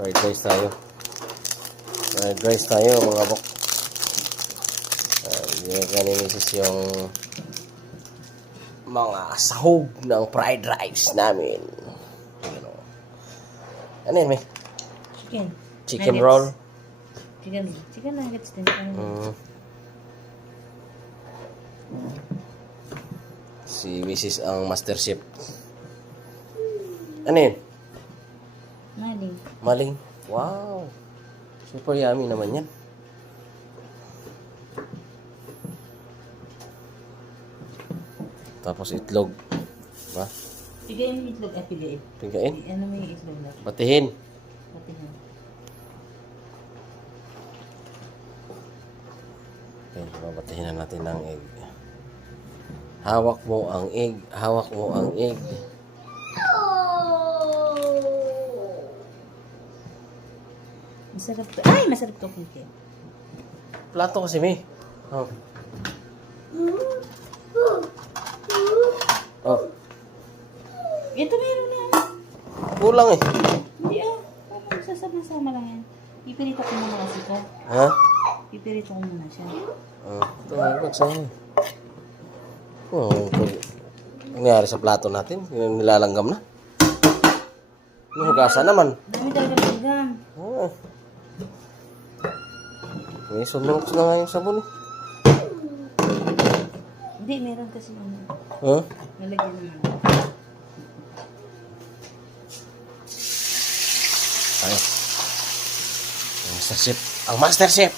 Fried rice tayo. Fried rice tayo mga bok. Ginagawa ni Mrs. yung mga sahog ng fried rice namin. Ano yun, may? Chicken nuggets. roll. Chicken nuggets din. Si Mrs. ang master chef. Ano yun? Maling. Maling. Wow. Super yummy naman yan. Tapos itlog. Diba? Pigain mo itlog at pigain. Pigain? Ano mo yung itlog na? Batihin. Patihan. Okay, babatihin na natin ng egg. Hawak mo ang egg. Hawak mo ang egg. Masarap to. Ay, masarap to cookie. Plato kasi, may. Oh. Oh. Ito meron na. Kulang eh. Hindi parang sasama-sama lang yan. Pipirito ko muna kasi ito. Ha? Pipirito ko muna siya. Oh. Ito nga, sa'yo. Oh, ang nangyari sa plato natin, yung nilalanggam na. Yung hugasan naman. Dami talaga langgam. Oh. May sumunok na nga yung sabon. Hindi, meron kasi ano. Huh? Nalagyan naman. Ay. Ang master chef. Ang master chef.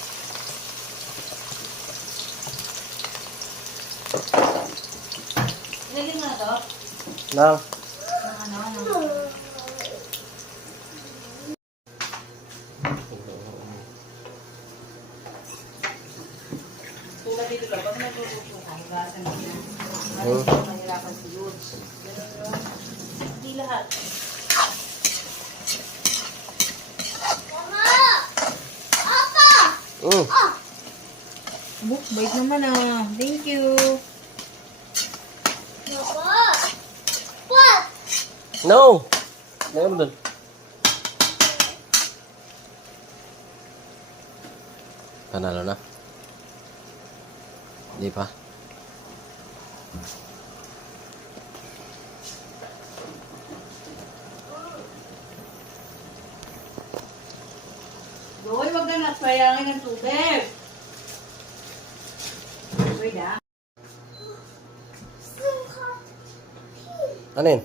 Ilagay mo na to? Nang. Tulad dito lang, pag nagluto ka, higasan mo yan. Maraming ko mahirapan si Lods. Hindi lahat. Bait naman ah. Thank you. No. Lagyan mo doon. Panalo na. Hindi pa. Doy, wag na nasayangin ng tubig. Wait ah. Ano yun?